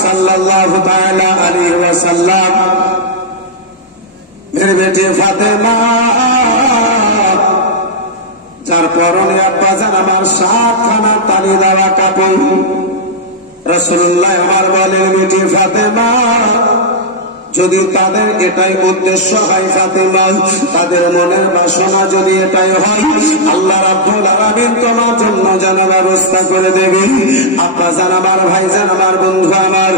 सल्लल्लाहु ताला अलैहि वसल्लम मेरे बेटे फातेमा যার পরনে আব্বাজান আমার 7 খানা তালি দেওয়া কাপড় রাসূলুল্লাহ আমার বলেন বেটি ফাতেমা যদি তাদের এটাই উদ্দেশ্য হয় ফাতেমা তাদের মনের বাসনা যদি এটাই হয় আল্লাহ রাব্বুল আলামিন তোমার জন্য যেন ব্যবস্থা করে দেবে আব্বাজান আমার ভাইজান আমার বন্ধু আমার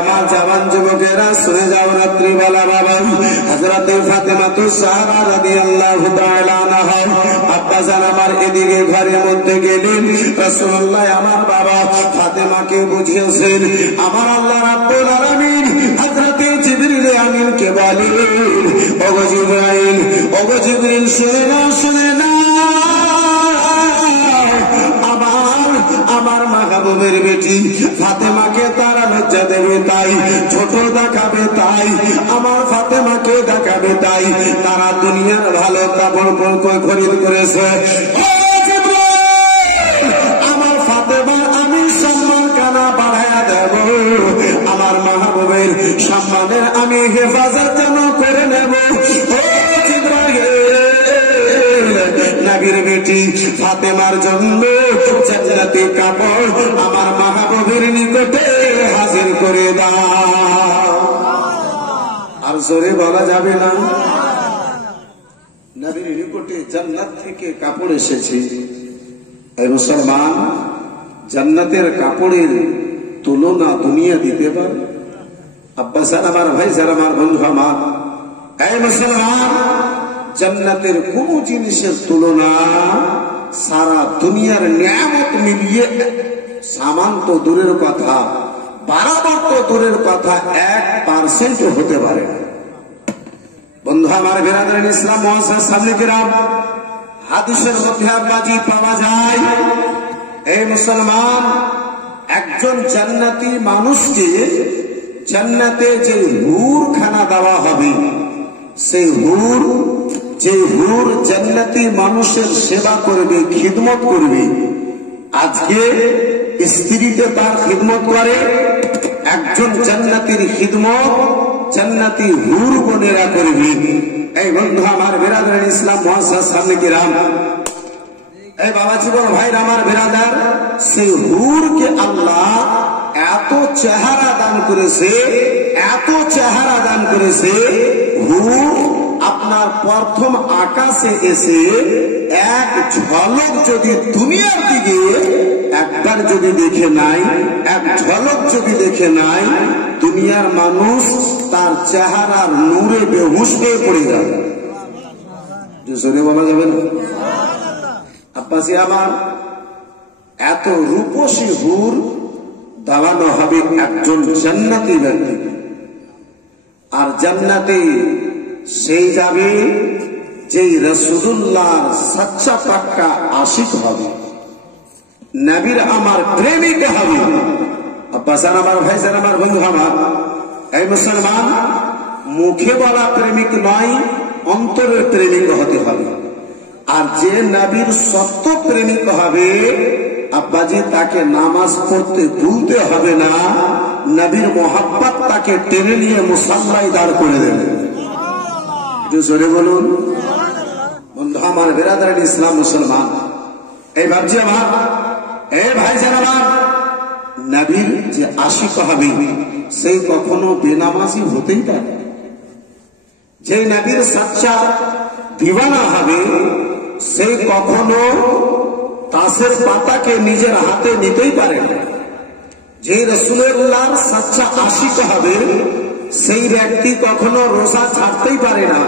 আমার জওয়ান যুবকেরা শুনে যাও রাত্রিবেলা বাবা হযরত ফাতেমা তুসারা রাদিয়াল্লাহু তাআলা আনহা আব্বাজান আমার এদিকে ঘরের মধ্যে গেলেন রাসূলুল্লাহ আমার বাবা ফাতেমাকে বুঝিয়েছেন আমার আল্লাহ রাব্বুল আলামিন হযরত জিবরিল আমিন কে বলে ওগো জিবরিল শুনে না আমার মাহবুবের বেটি ফাতেমাকে তারা লজ্জা দেবে তাই ছোট দেখাবে তাই আমার ফাতেমাকে দেখাবে তাই তারা দুনিয়ার ভালো কাপড় খরিদ করেছে আমার ফাতেমার আমি সম্মান কানা বাড়ায়া দেব আমার মাহবুবের সম্মানের আমি হেফাজত যেন করে নেব নবীর বেটি ফাতেমার জন্য জান্নাতি কাপড় আমার মাহবুবের নিকটে হাজির করে দাও আর জোরে বলা যাবে না নবীর নিকটে জান্নাত থেকে কাপড় এসেছে এই মুসলমান জান্নাতের কাপড়ের তুলনা দুনিয়া দিতে পারে আব্বাসান আমার ভাইজান আমার বন্ধু আমার এই মুসলমান জান্নাতের কোন জিনিসের তুলনা সারা দুনিয়ার নিয়ামত মিলিয়ে সামান তো দূরের কথা বরাবর তো দূরের কথা 1% হতে পারে না বন্ধু আমার বিরাদরান ইসলাম মুআজ্জাজ সামনে কিরাম হাদিসের মধ্যে আব্বাজি পাওয়া যায় এই মুসলমান একজন জান্নাতি মানুষকে জান্নাতে যে হুর খানা দেওয়া হবে সেই হুর জান্নাতি মানুষের সেবা করবে খিদমত করবে আজকে স্ত্রীতে তার খিদমত করে একজন জান্নাতির খিদমত জান্নাতি হুর বোনেরা করবে এই বন্ধু আমার বিরাদরান ইসলাম মুআজ্জাজ সামনে কিরাম এই বাবা জীবন ভাই আমার বিরাদার সেই হুরকে আল্লাহ এত চেহারা দান করেছে হুর আপনার প্রথম আকাশে এসে এক ঝলক যদি দুনিয়ার দিকে একবার যদি দেখে নাই এক ঝলক যদি দেখে নাই দুনিয়ার মানুষ তার চেহারার নূরে বেহুশ হয়ে পড়ে যাবে জোরে বলা যাবে না আব্বাসি আমার এত রূপসী হুর দাওয়ানো হবে একজন জান্নাতি ব্যক্তিকে আর জান্নাতে সেই যাবে যেই রাসূলুল্লাহর সচ্চা পাক্কা আশিক হবে নবীর আমার প্রেমিক হবে আব্বাসান আমার ভাইজান আমার বন্ধু আমার এই মুসলমান মুখে বলা প্রেমিক নয় অন্তরের প্রেমিক হতে হবে আর যে নবীর সত্য প্রেমিক হবে আব্বাজি তাকে নামাজ পড়তে ভুলতে হবে না নবীর মোহাব্বত তাকে টেনে নিয়ে মুসাল্লায় দাঁড় করে দেবে একটু জোরে বলুন বন্ধু আমার বিরাদরান ইসলাম মুসলমান এই ভাবছি আমার এই ভাইজান আমার নবীর যে আশিক হবে সেই কখনো বেনামাজি হতেই পারে যে নবীর সচ্চা দিওয়ানা হবে সেই কখনো তাসের পাতাকে নিজের হাতে নিতেই পারে না যে রাসূলুল্লাহর সচ্চা আশিক হবে সেই ব্যক্তি কখনো রোজা ছাড়তেই পারে না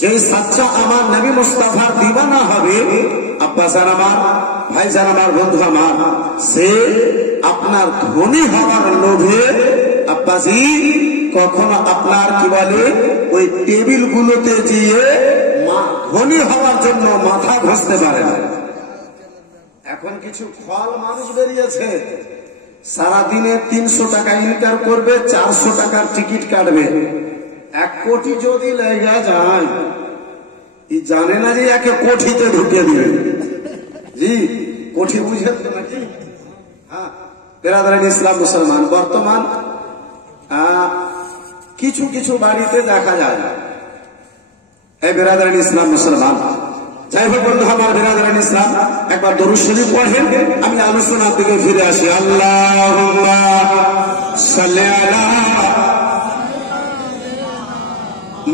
যে সচ্চা আমার নবী মুস্তাফার দিওয়ানা হবে আব্বাসান আমার ভাইজান আমার বন্ধু আমার সে আপনার ধনী হওয়ার লোভে আব্বাজি কখনো আপনার কি বলে ওই টেবিল গুলোতে গিয়ে ধনী হওয়ার জন্য মাথা ঘষতে পারে না এখন কিছু ফল মানুষ বেরিয়েছে সারাদিনে 300 টাকা ইনকাম করবে 400 টাকার টিকিট কাটবে 1 কোটি যদি লেগে যায় জানে না যে একে কোঠিতে ঢুকে দিবে জি কোঠি বুঝে তো নাকি হ্যাঁ বেরাদারান ইসলাম মুসলমান বর্তমান কিছু কিছু বাড়িতে দেখা যায় এই বেরাদারান ইসলাম মুসলমান। যাই হোক বন্ধু আমার বেরাদারান ইসলাম, একবার দরুদ শরীফ পড়েন, আমি আলোচনার দিকে ফিরে আসি। আল্লাহুম্মা সাল্লি আলা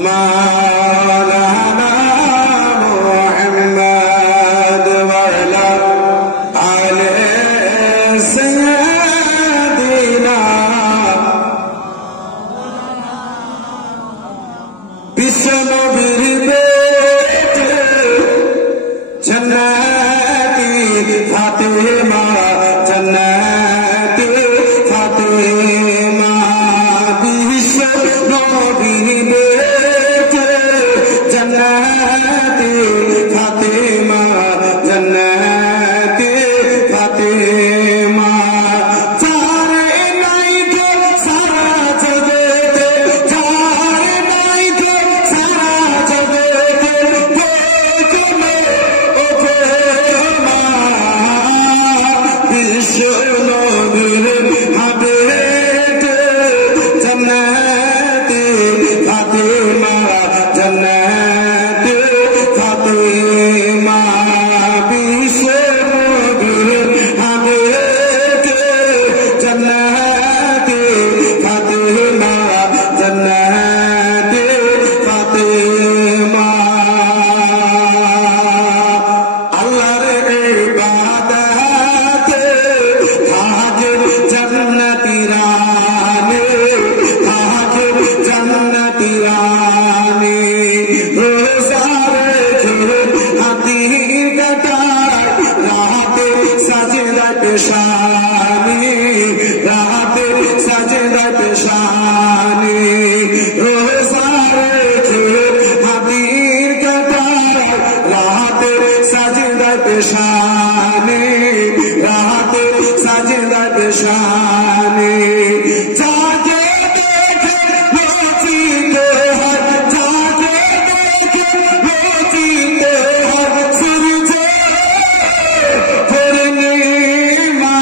মাওলানা মুহাম্মদ ওয়া আলা আলি সাইয়্যিদিনা বিশ্বনবীর বেটে জান্নাতি ফাতেমা, জান্নাতি ফাতেমা, বিশ্বনবীর বেটে জান্নাতি ফাতেমা, জান্নাতি ফাতেমা। যারে নাই গো সারা জগতে, যারে নাই গো সারা জগতে, কোনে ও প্রেমা, বিশ্বনবীর হাবিবে জান্নাতি ফাতেমা, জান্নাতি ফাতেমা, বিশ্বনবীর হাবিবে জান্নাতি ফাতেমা, জান্নাতি ফাতেমা। আল্লাহর ইবাদতে থাকে জান্নাতি রানী, থাকে জান্নাতি রানী, রোজা রেখে হাতি কাটায় রাতে সাজদা পেশানি, রাতে সাজদা পেশানি, রোজা রেখে হাতি কাটায় রাতে সাজদা পেশানি, রাতে সাজদা পেশানি। जाके देखे वो जीते हैं, जाके देखे वो जीते हैं, सूरज पूर्णिमा।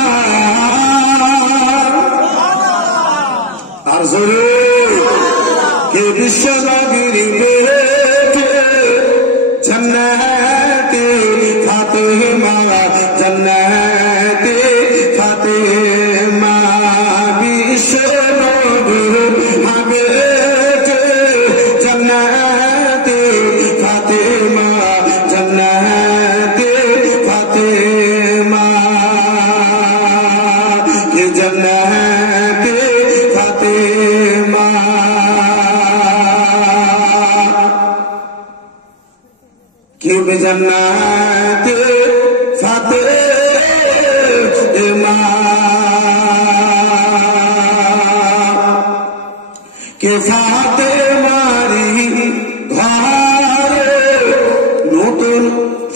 और जरूर कि विश्वनबीर बेटे जन्नती फातेमा, जन्नती फातेमा, विश्वनबीर हाबिब जन्नती फातेमा, जन्नती फातेमा, कि जन्नती फातेमा, कि जन्नती फातेमा, के फातेमारी घरे नতুন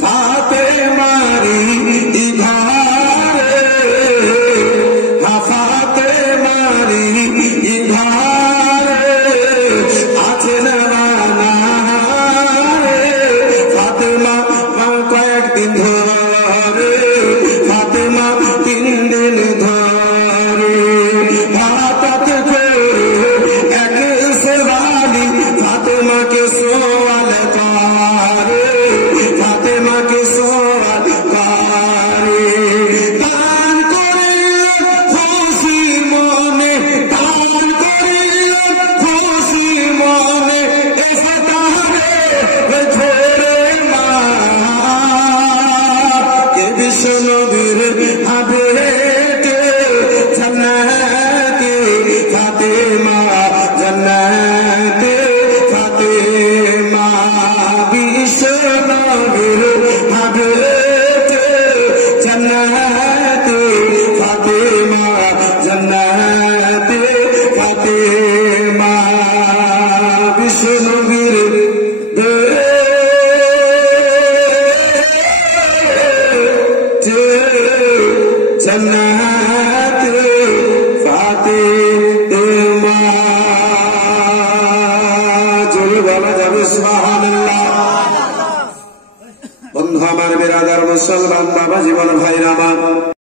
फातेमारी ঘরে, হা ফাতেমারি ঘরে আছে না রে ফাতেমা। কয়েকদিন ধরে ফাতেমা 3 দিন ধরে ভাত করে এক সেবালি ফাতেমাকে সোয়াল করে, ফাতেমাকে সোয়াল করে। দান করিলেন খুশি মনে, দান করিলেন খুশি মনে, এসে তাহারে ধরে মা, কে বিশ্বনবীর হাবিবে জান্নাতি ফাতেমা, জান্নাতি ফাতেমা, বিশ্বনবীর হাবিবে জান্নাতি ফাতেমা, জান্নাতি ফাতেমা, বিশ্বনবীর জান্নাতি ফাতেমা। জোরে বলা যাবে সুবহানাল্লাহ। বন্ধু আমার, বেরাদার মুসলমান বাবা জীবন ভাইরা আমার,